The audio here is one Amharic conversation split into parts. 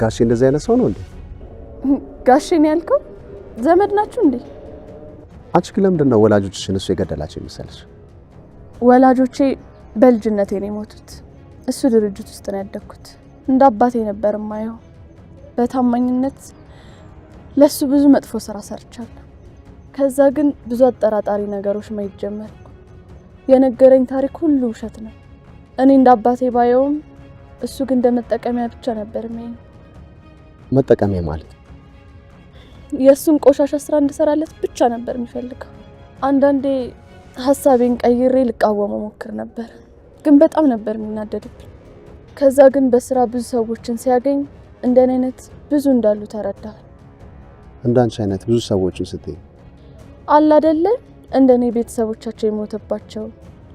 ጋሼ እንደዚህ አይነት ሰው ነው እንዴ? ጋሼን ያልከው ዘመድ ናችሁ እንዴ? አንቺ ግን ለምንድን ነው ወላጆችሽን እሱ የገደላቸው ይመስልሽ? ወላጆቼ በልጅነቴ ነው የሞቱት። እሱ ድርጅት ውስጥ ነው ያደግኩት። እንደ አባቴ ነበር ማየው። በታማኝነት ለሱ ብዙ መጥፎ ስራ ሰርቻለሁ። ከዛ ግን ብዙ አጠራጣሪ ነገሮች ማየት ጀመርኩ። የነገረኝ ታሪክ ሁሉ ውሸት ነው። እኔ እንደ አባቴ ባየውም እሱ ግን እንደመጠቀሚያ ብቻ ነበር የሚያየኝ። መጠቀሚያ ማለት የሱን ቆሻሻ ስራ እንድሰራለት ብቻ ነበር የሚፈልገው። አንዳንዴ ሐሳቤን ቀይሬ ልቃወመው ሞክር ነበር፣ ግን በጣም ነበር የሚናደድብኝ። ከዛ ግን በስራ ብዙ ሰዎችን ሲያገኝ እንደኔ አይነት ብዙ እንዳሉ ተረዳሁ። እንዳንቺ አይነት ብዙ ሰዎችን ስትይ አለ አይደለ? እንደኔ ቤተሰቦቻቸው የሞተባቸው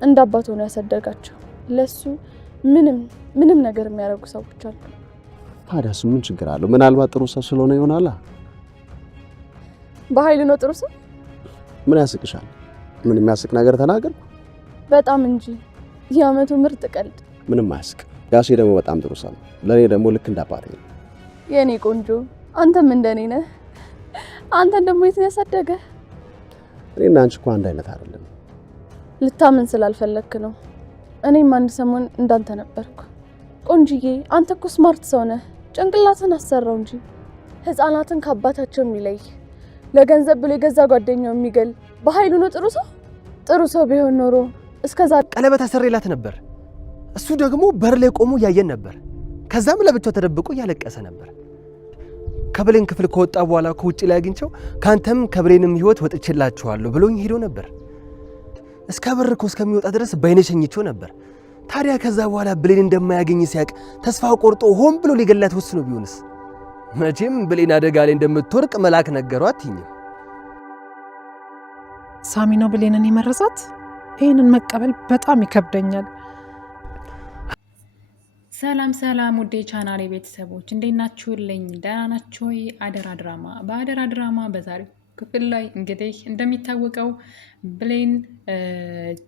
እንደ አባት ሆኖ ያሳደጋቸው ለሱ ምንም ነገር የሚያደርጉ ሰዎች አሉ። ታዲያ እሱ ምን ችግር አለው? ምናልባት ጥሩ ሰው ስለሆነ ይሆናል። በኃይል ነው ጥሩ ሰው። ምን ያስቅሻል? ምን የሚያስቅ ነገር ተናገር። በጣም እንጂ የዓመቱ ምርጥ ቀልድ። ምንም አያስቅ። ጋሼ ደግሞ በጣም ጥሩ ሰው ነው። ለኔ ደግሞ ልክ እንደ አባቴ ነው። የኔ ቆንጆ አንተም እንደኔ ነህ። አንተን ደግሞ የት ነው ያሳደገ? እኔና አንቺ እኮ አንድ አይነት አይደለም። ልታምን ስላልፈለክ ነው። እኔም አንድ ሰሞን እንዳንተ ነበርኩ። ቆንጅዬ አንተ እኮ ስማርት ሰው ነህ። ጭንቅላትን አሰራው እንጂ ህፃናትን ከአባታቸው የሚለይ ለገንዘብ ብሎ የገዛ ጓደኛው የሚገል በኃይሉ ነው ጥሩ ሰው። ጥሩ ሰው ቢሆን ኖሮ እስከዛ ቀለበት አሰሬላት ነበር። እሱ ደግሞ በር ላይ ቆሞ ያየን ነበር። ከዛም ለብቻው ተደብቆ ያለቀሰ ነበር። ከብሌን ክፍል ከወጣ በኋላ ከውጭ ላይ አግኝቸው ካንተም ከብሌንም ህይወት ወጥቼላችኋለሁ ብሎኝ ሄዶ ነበር። እስከ በር እኮ እስከሚወጣ ድረስ በአይኔ ሸኝቼው ነበር። ታዲያ ከዛ በኋላ ብሌን እንደማያገኝ ሲያቅ ተስፋ ቆርጦ ሆን ብሎ ሊገላት ወስኖ ቢሆንስ? መቼም ብሌን አደጋ ላይ እንደምትወርቅ መልአክ ነገሯት። ይኝም ሳሚ ነው ብሌንን የመረዛት። ይህንን መቀበል በጣም ይከብደኛል። ሰላም ሰላም ውዴ ቻናሌ ቤተሰቦች እንዴት ናችሁልኝ? ደህና ናችሁ? አደራ ድራማ በአደራ ድራማ በዛሬው ክፍል ላይ እንግዲህ እንደሚታወቀው ብሌን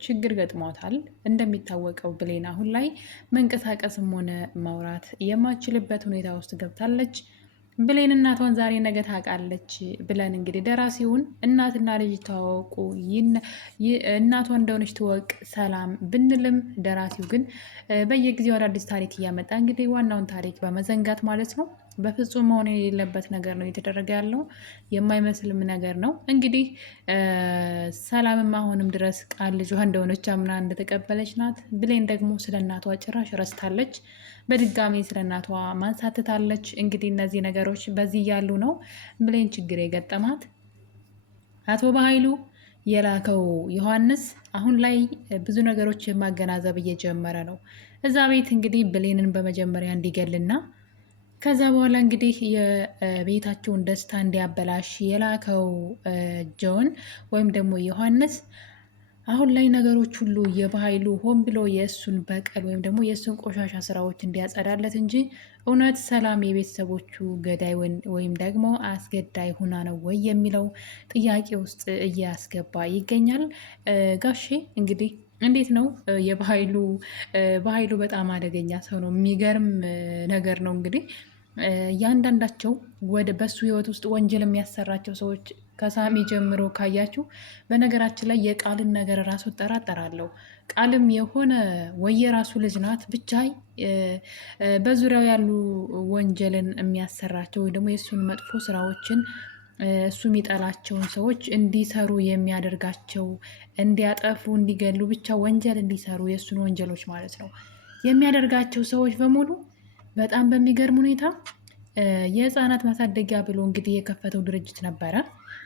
ችግር ገጥሟታል። እንደሚታወቀው ብሌን አሁን ላይ መንቀሳቀስም ሆነ ማውራት የማትችልበት ሁኔታ ውስጥ ገብታለች። ብሌን እናቷን ዛሬ ነገ ታውቃለች ብለን እንግዲህ ደራሲውን እናትና ልጅ ተዋወቁ እናቷ እንደሆነች ትወቅ ሰላም ብንልም ደራሲው ግን በየጊዜው አዳዲስ ታሪክ እያመጣ እንግዲህ ዋናውን ታሪክ በመዘንጋት ማለት ነው። በፍጹም መሆን የሌለበት ነገር ነው እየተደረገ ያለው፣ የማይመስልም ነገር ነው። እንግዲህ ሰላምም አሁንም ድረስ ቃል ልጇ እንደሆነች አምና እንደተቀበለች ናት። ብሌን ደግሞ ስለ እናቷ ጭራሽ ረስታለች። በድጋሚ ስለ እናቷ ማንሳትታለች። እንግዲህ እነዚህ ነገሮች በዚህ ያሉ ነው ብሌን ችግር የገጠማት። አቶ በኃይሉ የላከው ዮሐንስ አሁን ላይ ብዙ ነገሮች ማገናዘብ እየጀመረ ነው። እዛ ቤት እንግዲህ ብሌንን በመጀመሪያ እንዲገልና ከዛ በኋላ እንግዲህ የቤታቸውን ደስታ እንዲያበላሽ የላከው ጆን ወይም ደግሞ ዮሐንስ አሁን ላይ ነገሮች ሁሉ የበኃይሉ ሆን ብሎ የእሱን በቀል ወይም ደግሞ የእሱን ቆሻሻ ስራዎች እንዲያጸዳለት እንጂ እውነት ሰላም የቤተሰቦቹ ገዳይ ወይም ደግሞ አስገዳይ ሁና ነው ወይ የሚለው ጥያቄ ውስጥ እያስገባ ይገኛል። ጋሼ እንግዲህ እንዴት ነው በኃይሉ በጣም አደገኛ ሰው ነው። የሚገርም ነገር ነው። እንግዲህ እያንዳንዳቸው በሱ ህይወት ውስጥ ወንጀል የሚያሰራቸው ሰዎች ከሳሚ ጀምሮ ካያችሁ፣ በነገራችን ላይ የቃልን ነገር ራሱ እጠራጠራለሁ። ቃልም የሆነ ወይ የራሱ ልጅ ናት ብቻ በዙሪያው ያሉ ወንጀልን የሚያሰራቸው ወይ ደግሞ የእሱን መጥፎ ስራዎችን እሱ የሚጠላቸውን ሰዎች እንዲሰሩ የሚያደርጋቸው እንዲያጠፉ፣ እንዲገሉ፣ ብቻ ወንጀል እንዲሰሩ የእሱን ወንጀሎች ማለት ነው የሚያደርጋቸው ሰዎች በሙሉ በጣም በሚገርም ሁኔታ የህፃናት ማሳደጊያ ብሎ እንግዲህ የከፈተው ድርጅት ነበረ።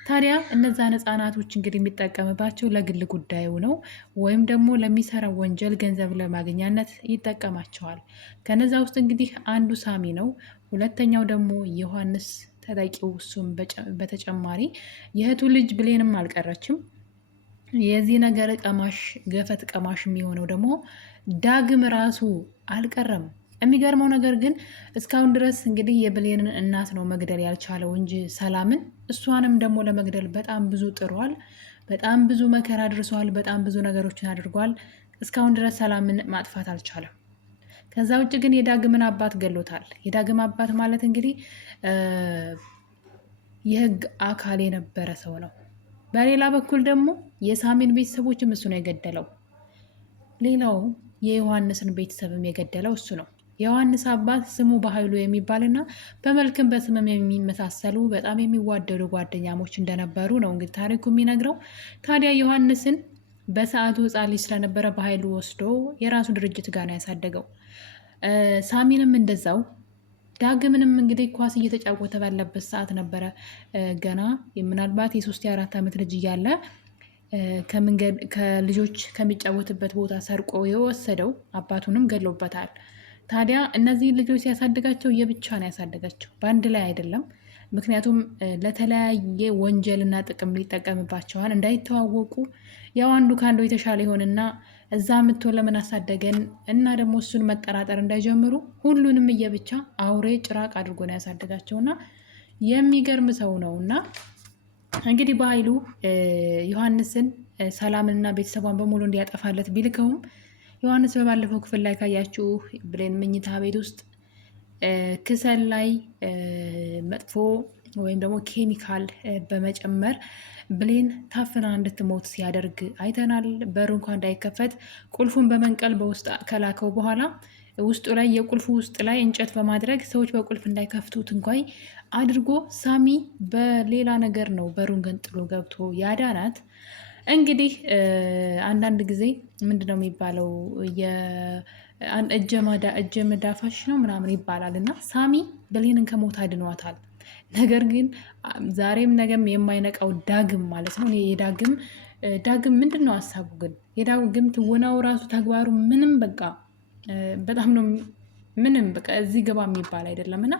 ታዲያ እነዛን ህፃናቶች እንግዲህ የሚጠቀምባቸው ለግል ጉዳዩ ነው ወይም ደግሞ ለሚሰራው ወንጀል ገንዘብ ለማግኛነት ይጠቀማቸዋል። ከነዛ ውስጥ እንግዲህ አንዱ ሳሚ ነው። ሁለተኛው ደግሞ ዮሐንስ ተጠቂው፣ እሱም በተጨማሪ የእህቱ ልጅ ብሌንም አልቀረችም። የዚህ ነገር ቀማሽ ገፈት ቀማሽ የሚሆነው ደግሞ ዳግም ራሱ አልቀረም። የሚገርመው ነገር ግን እስካሁን ድረስ እንግዲህ የብሌንን እናት ነው መግደል ያልቻለው እንጂ ሰላምን፣ እሷንም ደግሞ ለመግደል በጣም ብዙ ጥሯል። በጣም ብዙ መከራ አድርሷል። በጣም ብዙ ነገሮችን አድርጓል። እስካሁን ድረስ ሰላምን ማጥፋት አልቻለም። ከዛ ውጭ ግን የዳግምን አባት ገሎታል። የዳግም አባት ማለት እንግዲህ የህግ አካል የነበረ ሰው ነው። በሌላ በኩል ደግሞ የሳሚን ቤተሰቦችም እሱ ነው የገደለው። ሌላው የዮሐንስን ቤተሰብም የገደለው እሱ ነው። የዮሐንስ አባት ስሙ በኃይሉ የሚባልና በመልክም በስምም የሚመሳሰሉ በጣም የሚዋደዱ ጓደኛሞች እንደነበሩ ነው እንግዲህ ታሪኩ የሚነግረው። ታዲያ ዮሐንስን በሰዓቱ ሕፃን ልጅ ስለነበረ በኃይሉ ወስዶ የራሱ ድርጅት ጋር ነው ያሳደገው። ሳሚንም እንደዛው። ዳግምንም እንግዲህ ኳስ እየተጫወተ ባለበት ሰዓት ነበረ ገና ምናልባት የ3-4 ዓመት ልጅ እያለ ከልጆች ከሚጫወትበት ቦታ ሰርቆ የወሰደው። አባቱንም ገሎበታል። ታዲያ እነዚህ ልጆች ሲያሳድጋቸው የብቻ ነው ያሳደጋቸው፣ በአንድ ላይ አይደለም። ምክንያቱም ለተለያየ ወንጀልና ጥቅም ሊጠቀምባቸዋል፣ እንዳይተዋወቁ። ያው አንዱ ከአንዱ የተሻለ ይሆንና እዛ ምቶ ለምን አሳደገን እና ደግሞ እሱን መጠራጠር እንዳይጀምሩ ሁሉንም እየብቻ አውሬ ጭራቅ አድርጎ ነው ያሳደጋቸውና የሚገርም ሰው ነው። እና እንግዲህ በኃይሉ ዮሐንስን ሰላምንና ቤተሰቧን በሙሉ እንዲያጠፋለት ቢልከውም ዮሐንስ በባለፈው ክፍል ላይ ካያችሁ ብሌን መኝታ ቤት ውስጥ ክሰል ላይ መጥፎ ወይም ደግሞ ኬሚካል በመጨመር ብሌን ታፍና እንድትሞት ሲያደርግ አይተናል። በሩ እንኳ እንዳይከፈት ቁልፉን በመንቀል በውስጥ ከላከው በኋላ ውስጡ ላይ የቁልፉ ውስጥ ላይ እንጨት በማድረግ ሰዎች በቁልፍ እንዳይከፍቱት እንኳን አድርጎ ሳሚ በሌላ ነገር ነው በሩን ገንጥሎ ገብቶ ያዳናት። እንግዲህ አንዳንድ ጊዜ ምንድን ነው የሚባለው እጀ መዳፋሽ ነው ምናምን ይባላል እና ሳሚ ብሌንን ከሞት አድኗታል። ነገር ግን ዛሬም ነገም የማይነቃው ዳግም ማለት ነው። ዳግም ምንድን ነው ሀሳቡ ግን? የዳግም ትወናው ራሱ ተግባሩ ምንም በቃ በጣም ነው ምንም በቃ እዚህ ገባ የሚባል አይደለም። እና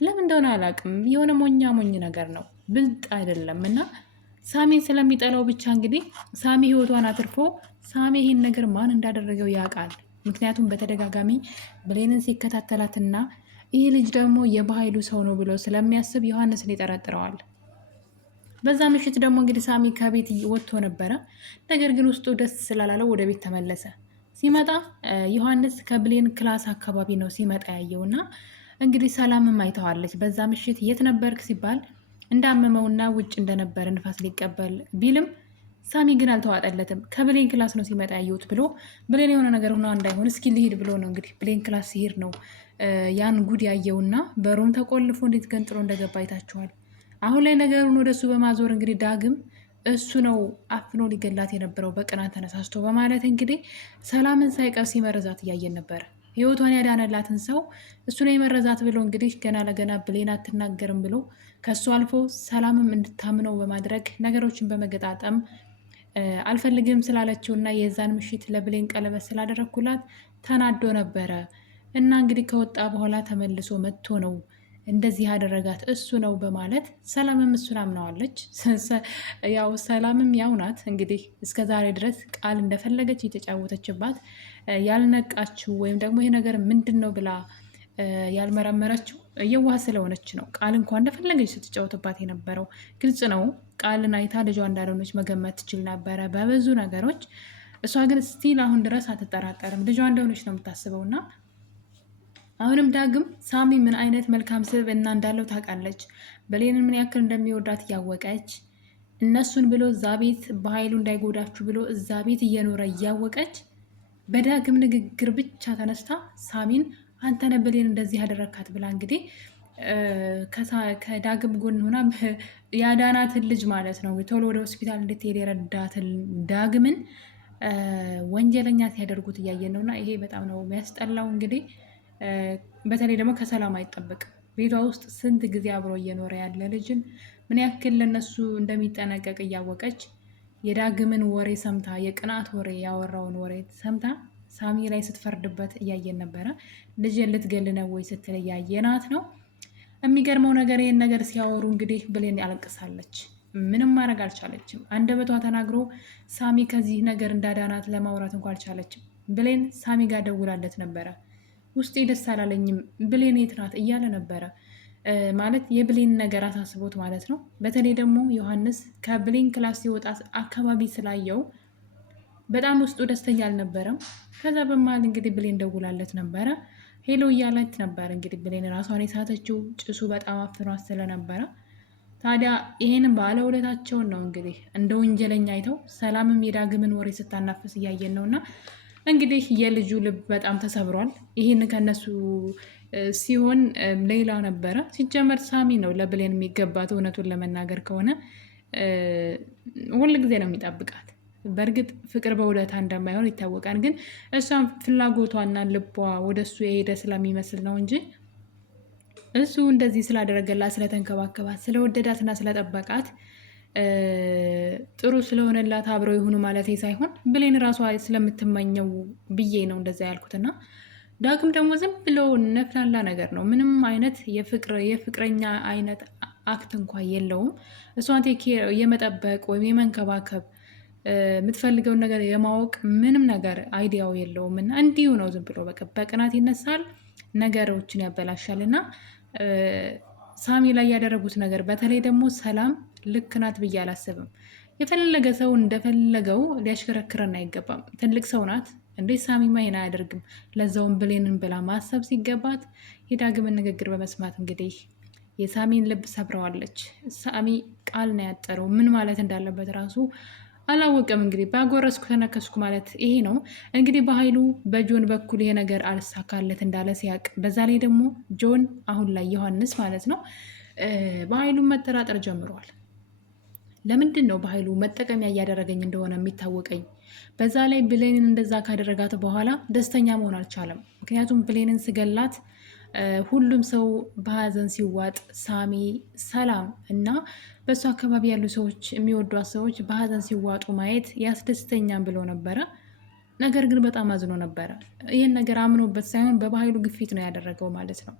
ለምን እንደሆነ አላውቅም፣ የሆነ ሞኝ ነገር ነው፣ ብልጥ አይደለም። እና ሳሚን ስለሚጠላው ብቻ እንግዲህ ሳሚ ህይወቷን አትርፎ ሳሚ ይሄን ነገር ማን እንዳደረገው ያውቃል። ምክንያቱም በተደጋጋሚ ብሌንን ሲከታተላትና ይህ ልጅ ደግሞ የበኃይሉ ሰው ነው ብሎ ስለሚያስብ ዮሐንስን ይጠረጥረዋል። በዛ ምሽት ደግሞ እንግዲህ ሳሚ ከቤት ወጥቶ ነበረ። ነገር ግን ውስጡ ደስ ስላላለው ወደ ቤት ተመለሰ። ሲመጣ ዮሐንስ ከብሌን ክላስ አካባቢ ነው ሲመጣ ያየውና እንግዲህ ሰላምም አይተዋለች። በዛ ምሽት የት ነበርክ ሲባል እንዳመመውና ውጭ እንደነበረ ንፋስ ሊቀበል ቢልም ሳሚ ግን አልተዋጠለትም። ከብሌን ክላስ ነው ሲመጣ ያየሁት ብሎ ብሌን የሆነ ነገር ሆና እንዳይሆን እስኪ ልሂድ ብሎ ነው እንግዲህ ብሌን ክላስ ሲሄድ ነው ያን ጉድ ያየውና በሩም ተቆልፎ እንዴት ገንጥሎ እንደገባ አይታችኋል። አሁን ላይ ነገሩን ወደሱ በማዞር እንግዲህ ዳግም እሱ ነው አፍኖ ሊገላት የነበረው በቅናት ተነሳስቶ በማለት እንግዲህ ሰላምን ሳይቀር ሲመረዛት እያየን ነበር። ህይወቷን ያዳነላትን ሰው እሱ ነው የመረዛት ብሎ እንግዲህ ገና ለገና ብሌን አትናገርም ብሎ ከሱ አልፎ ሰላምም እንድታምነው በማድረግ ነገሮችን በመገጣጠም አልፈልግም ስላለችውና የዛን ምሽት ለብሌን ቀለበት ስላደረግኩላት ተናዶ ነበረ እና እንግዲህ ከወጣ በኋላ ተመልሶ መጥቶ ነው እንደዚህ ያደረጋት እሱ ነው በማለት ሰላምም እሱን አምናዋለች። ያው ሰላምም ያው ናት እንግዲህ እስከ ዛሬ ድረስ ቃል እንደፈለገች የተጫወተችባት ያልነቃችው ወይም ደግሞ ይሄ ነገር ምንድን ነው ብላ ያልመረመረችው የዋህ ስለሆነች ነው። ቃል እንኳን እንደፈለገች ስትጫወትባት የነበረው ግልጽ ነው። ቃልን አይታ ልጇ እንዳልሆነች መገመት ትችል ነበረ በብዙ ነገሮች። እሷ ግን ስቲል አሁን ድረስ አትጠራጠርም፣ ልጇ እንደሆነች ነው የምታስበውና አሁንም ዳግም ሳሚ ምን አይነት መልካም ስብዕና እንዳለው ታውቃለች። ብሌንን ምን ያክል እንደሚወዳት እያወቀች እነሱን ብሎ እዛ ቤት በኃይሉ እንዳይጎዳችሁ ብሎ እዛ ቤት እየኖረ እያወቀች በዳግም ንግግር ብቻ ተነስታ ሳሚን አንተነ ብሌን እንደዚህ ያደረካት ብላ እንግዲህ ከዳግም ጎን ሆና ያዳናትን ልጅ ማለት ነው ቶሎ ወደ ሆስፒታል እንድትሄድ የረዳትን ዳግምን ወንጀለኛ ሲያደርጉት እያየን ነውና ይሄ በጣም ነው የሚያስጠላው። እንግዲህ በተለይ ደግሞ ከሰላም አይጠበቅም። ቤቷ ውስጥ ስንት ጊዜ አብሮ እየኖረ ያለ ልጅን ምን ያክል ለነሱ እንደሚጠነቀቅ እያወቀች የዳግምን ወሬ ሰምታ የቅናት ወሬ ያወራውን ወሬ ሰምታ ሳሚ ላይ ስትፈርድበት እያየን ነበረ። ልጅን ልትገል ነው ወይ ስትል እያየናት ነው። የሚገርመው ነገር ይህን ነገር ሲያወሩ እንግዲህ ብሌን ያለቅሳለች። ምንም ማድረግ አልቻለችም። አንደበቷ ተናግሮ ሳሚ ከዚህ ነገር እንዳዳናት ለማውራት እንኳ አልቻለችም። ብሌን ሳሚ ጋር ደውላለት ነበረ። ውስጤ ደስ አላለኝም ብሌን የት ናት እያለ ነበረ። ማለት የብሌን ነገር አሳስቦት ማለት ነው። በተለይ ደግሞ ዮሐንስ ከብሌን ክላስ ሲወጣ አካባቢ ስላየው በጣም ውስጡ ደስተኛ አልነበረም። ከዛ በመሀል እንግዲህ ብሌን ደውላለት ነበረ። ሄሎ እያለት ነበር። እንግዲህ ብሌን ራሷን የሳተችው ጭሱ በጣም አፍኗት ስለነበረ ታዲያ ይሄንን ባለውለታቸውን ነው እንግዲህ እንደ ወንጀለኛ አይተው ሰላምም የዳግምን ወሬ ስታናፍስ እያየን ነው። እና እንግዲህ የልጁ ልብ በጣም ተሰብሯል። ይህን ከነሱ ሲሆን ሌላ ነበረ። ሲጀመር ሳሚ ነው ለብሌን የሚገባት። እውነቱን ለመናገር ከሆነ ሁል ጊዜ ነው የሚጠብቃት። በእርግጥ ፍቅር በውለታ እንደማይሆን ይታወቃል። ግን እሷም ፍላጎቷና ልቧ ወደ እሱ የሄደ ስለሚመስል ነው እንጂ እሱ እንደዚህ ስላደረገላት፣ ስለተንከባከባት፣ ስለወደዳትና ስለጠበቃት ጥሩ ስለሆነላት አብረው ይሁኑ ማለት ሳይሆን ብሌን ራሷ ስለምትመኘው ብዬ ነው እንደዛ ያልኩትና ዳግም ደግሞ ዝም ብለው ነፍላላ ነገር ነው። ምንም አይነት የፍቅረኛ አይነት አክት እንኳ የለውም። እሷን የመጠበቅ ወይም የመንከባከብ የምትፈልገውን ነገር የማወቅ ምንም ነገር አይዲያው የለውም። እና እንዲሁ ነው ዝም ብሎ በቅናት ይነሳል፣ ነገሮችን ያበላሻል። እና ሳሚ ላይ ያደረጉት ነገር በተለይ ደግሞ ሰላም ልክ ናት ብዬ አላስብም። የፈለገ ሰው እንደፈለገው ሊያሽከረክረን አይገባም። ትልቅ ሰው ናት እንዴ! ሳሚማ ይሄን አያደርግም። ለዛውም ብሌንን ብላ ማሰብ ሲገባት የዳግምን ንግግር በመስማት እንግዲህ የሳሚን ልብ ሰብረዋለች። ሳሚ ቃል ነው ያጠረው። ምን ማለት እንዳለበት ራሱ አላወቀም። እንግዲህ ባጎረስኩ ተነከስኩ ማለት ይሄ ነው። እንግዲህ በኃይሉ በጆን በኩል ይሄ ነገር አልሳካለት እንዳለ ሲያቅ፣ በዛ ላይ ደግሞ ጆን አሁን ላይ ዮሐንስ ማለት ነው በኃይሉ መጠራጠር ጀምረዋል። ለምንድን ነው በኃይሉ መጠቀሚያ እያደረገኝ እንደሆነ የሚታወቀኝ? በዛ ላይ ብሌንን እንደዛ ካደረጋት በኋላ ደስተኛ መሆን አልቻለም። ምክንያቱም ብሌንን ስገላት ሁሉም ሰው በሀዘን ሲዋጥ፣ ሳሚ፣ ሰላም እና በእሱ አካባቢ ያሉ ሰዎች የሚወዷት ሰዎች በሀዘን ሲዋጡ ማየት ያስደስተኛም ብሎ ነበረ። ነገር ግን በጣም አዝኖ ነበረ። ይህን ነገር አምኖበት ሳይሆን በኃይሉ ግፊት ነው ያደረገው ማለት ነው።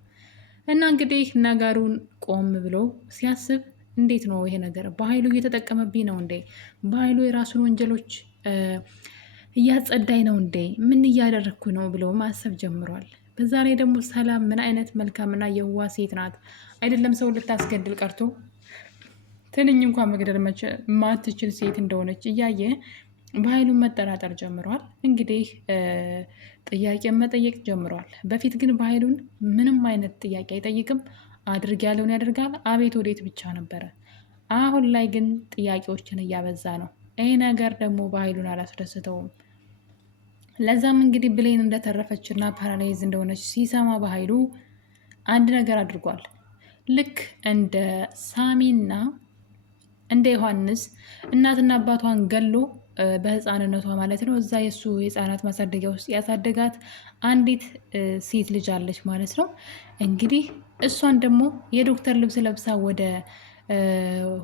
እና እንግዲህ ነገሩን ቆም ብሎ ሲያስብ እንዴት ነው ይሄ ነገር በኃይሉ እየተጠቀመብኝ ነው እንዴ? በኃይሉ የራሱን ወንጀሎች እያጸዳኝ ነው እንዴ? ምን እያደረግኩ ነው ብሎ ማሰብ ጀምሯል። በዛ ላይ ደግሞ ሰላም ምን አይነት መልካምና የዋ ሴት ናት! አይደለም ሰው ልታስገድል ቀርቶ ትንኝ እንኳን መግደል ማትችል ሴት እንደሆነች እያየ በኃይሉን መጠራጠር ጀምሯል። እንግዲህ ጥያቄ መጠየቅ ጀምሯል። በፊት ግን በኃይሉን ምንም አይነት ጥያቄ አይጠይቅም። አድርግ ያለውን ያደርጋል። አቤት ወዴት ብቻ ነበረ። አሁን ላይ ግን ጥያቄዎችን እያበዛ ነው። ይህ ነገር ደግሞ በኃይሉን አላስደስተውም። ለዛም እንግዲህ ብሌን እንደተረፈችና ፓራላይዝ እንደሆነች ሲሰማ በኃይሉ አንድ ነገር አድርጓል። ልክ እንደ ሳሚና እንደ ዮሐንስ እናትና አባቷን ገሎ በህፃንነቷ ማለት ነው እዛ የእሱ የህፃናት ማሳደጊያ ውስጥ ያሳደጋት አንዲት ሴት ልጅ አለች ማለት ነው። እንግዲህ እሷን ደግሞ የዶክተር ልብስ ለብሳ ወደ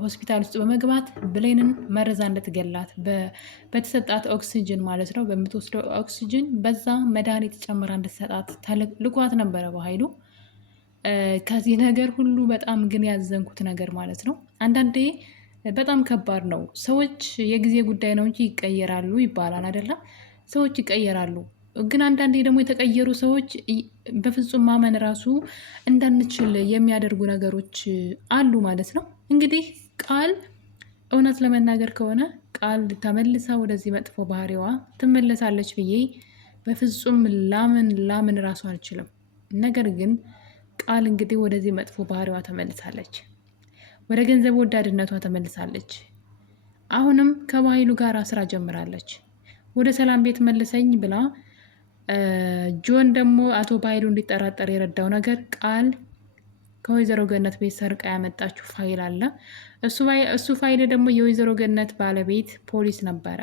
ሆስፒታል ውስጥ በመግባት ብሌንን መርዛ እንድትገላት በተሰጣት ኦክሲጅን ማለት ነው በምትወስደው ኦክሲጅን በዛ መድኃኒት ጨምራ እንድትሰጣት ልኳት ነበረ በኃይሉ። ከዚህ ነገር ሁሉ በጣም ግን ያዘንኩት ነገር ማለት ነው አንዳንዴ በጣም ከባድ ነው። ሰዎች የጊዜ ጉዳይ ነው እንጂ ይቀየራሉ ይባላል አይደለም? ሰዎች ይቀየራሉ። ግን አንዳንዴ ደግሞ የተቀየሩ ሰዎች በፍጹም ማመን ራሱ እንዳንችል የሚያደርጉ ነገሮች አሉ ማለት ነው። እንግዲህ ቃል እውነት ለመናገር ከሆነ ቃል ተመልሳ ወደዚህ መጥፎ ባህሪዋ ትመለሳለች ብዬ በፍጹም ላምን ራሱ አልችልም። ነገር ግን ቃል እንግዲህ ወደዚህ መጥፎ ባህሪዋ ተመልሳለች። ወደ ገንዘብ ወዳድነቷ ተመልሳለች። አሁንም ከኃይሉ ጋር ስራ ጀምራለች። ወደ ሰላም ቤት መልሰኝ ብላ ጆን ደግሞ አቶ በኃይሉ እንዲጠራጠር የረዳው ነገር ቃል ከወይዘሮ ገነት ቤት ሰርቃ ያመጣችው ፋይል አለ። እሱ ፋይል ደግሞ የወይዘሮ ገነት ባለቤት ፖሊስ ነበረ።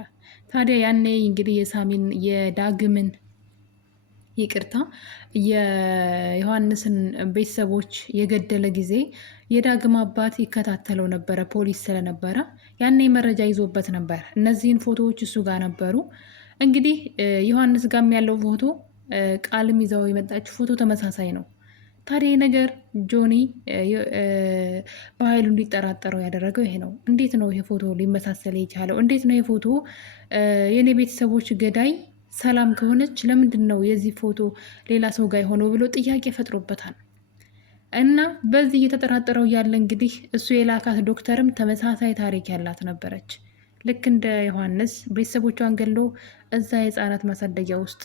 ታዲያ ያኔ እንግዲህ የሳሚን የዳግምን ይቅርታ የዮሐንስን ቤተሰቦች የገደለ ጊዜ የዳግም አባት ይከታተለው ነበረ ፖሊስ ስለነበረ ያኔ መረጃ ይዞበት ነበር። እነዚህን ፎቶዎች እሱ ጋር ነበሩ። እንግዲህ ዮሐንስ ጋም ያለው ፎቶ ቃልም ይዘው የመጣችው ፎቶ ተመሳሳይ ነው። ታዲያ ነገር ጆኒ በኃይሉ እንዲጠራጠረው ያደረገው ይሄ ነው። እንዴት ነው ይሄ ፎቶ ሊመሳሰል የቻለው? እንዴት ነው የፎቶ የኔ ቤተሰቦች ገዳይ ሰላም ከሆነች ለምንድን ነው የዚህ ፎቶ ሌላ ሰው ጋር የሆነው ብሎ ጥያቄ ፈጥሮበታል። እና በዚህ እየተጠራጠረው ያለ እንግዲህ እሱ የላካት ዶክተርም ተመሳሳይ ታሪክ ያላት ነበረች። ልክ እንደ ዮሐንስ ቤተሰቦቿን ገሎ እዛ የህፃናት ማሳደጊያ ውስጥ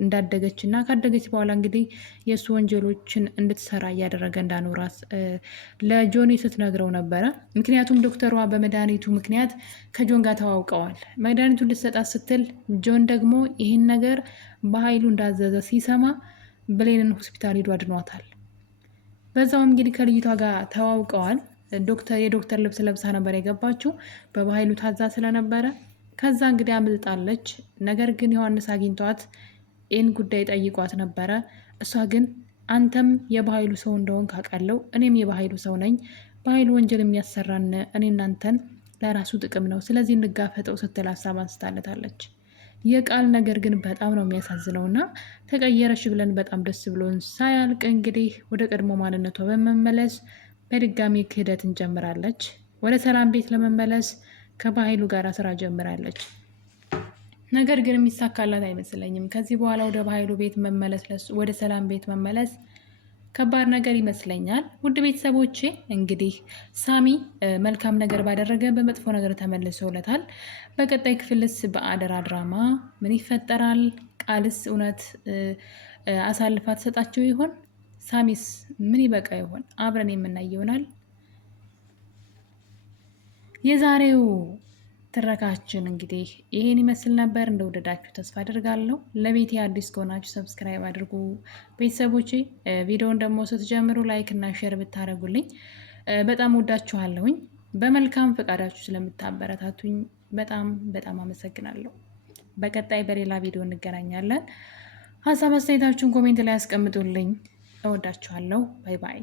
እንዳደገች እና ካደገች በኋላ እንግዲህ የእሱ ወንጀሎችን እንድትሰራ እያደረገ እንዳኖራት ለጆኒ ስትነግረው ነበረ። ምክንያቱም ዶክተሯ በመድኃኒቱ ምክንያት ከጆን ጋር ተዋውቀዋል። መድኃኒቱን ልትሰጣት ስትል ጆን ደግሞ ይህን ነገር በኃይሉ እንዳዘዘ ሲሰማ ብሌንን ሆስፒታል ሄዶ አድኗታል። በዛውም እንግዲህ ከልጅቷ ጋር ተዋውቀዋል። የዶክተር ልብስ ለብሳ ነበር የገባችው በኃይሉ ታዛ ስለነበረ ከዛ እንግዲህ አምልጣለች። ነገር ግን ዮሐንስ አግኝቷት ይህን ጉዳይ ጠይቋት ነበረ። እሷ ግን አንተም የበኃይሉ ሰው እንደሆን ካውቃለሁ፣ እኔም የበኃይሉ ሰው ነኝ። በኃይሉ ወንጀል የሚያሰራን እኔ እናንተን ለራሱ ጥቅም ነው፣ ስለዚህ እንጋፈጠው ስትል ሀሳብ አንስታለታለች። የቃል ነገር ግን በጣም ነው የሚያሳዝነውና ተቀየረሽ ብለን በጣም ደስ ብሎን ሳያልቅ እንግዲህ ወደ ቀድሞ ማንነቷ በመመለስ በድጋሚ ክህደትን ጀምራለች። ወደ ሰላም ቤት ለመመለስ ከባህሉ ጋር ስራ ጀምራለች። ነገር ግን የሚሳካላት አይመስለኝም። ከዚህ በኋላ ወደ ባህሉ ቤት መመለስ፣ ወደ ሰላም ቤት መመለስ ከባድ ነገር ይመስለኛል። ውድ ቤተሰቦቼ እንግዲህ ሳሚ መልካም ነገር ባደረገ በመጥፎ ነገር ተመልሶለታል። በቀጣይ ክፍልስ በአደራ ድራማ ምን ይፈጠራል? ቃልስ እውነት አሳልፋ ትሰጣቸው ይሆን? ሳሚስ ምን ይበቃ ይሆን? አብረን የምናይ ይሆናል። የዛሬው ትረካችን እንግዲህ ይሄን ይመስል ነበር። እንደወደዳችሁ ተስፋ አድርጋለሁ። ለቤቴ አዲስ ከሆናችሁ ሰብስክራይብ አድርጉ ቤተሰቦቼ። ቪዲዮውን ደግሞ ስትጀምሩ ላይክ እና ሼር ብታደርጉልኝ በጣም ወዳችኋለሁኝ። በመልካም ፈቃዳችሁ ስለምታበረታቱኝ በጣም በጣም አመሰግናለሁ። በቀጣይ በሌላ ቪዲዮ እንገናኛለን። ሀሳብ አስተያየታችሁን ኮሜንት ላይ ያስቀምጡልኝ። እወዳችኋለሁ። ባይ ባይ።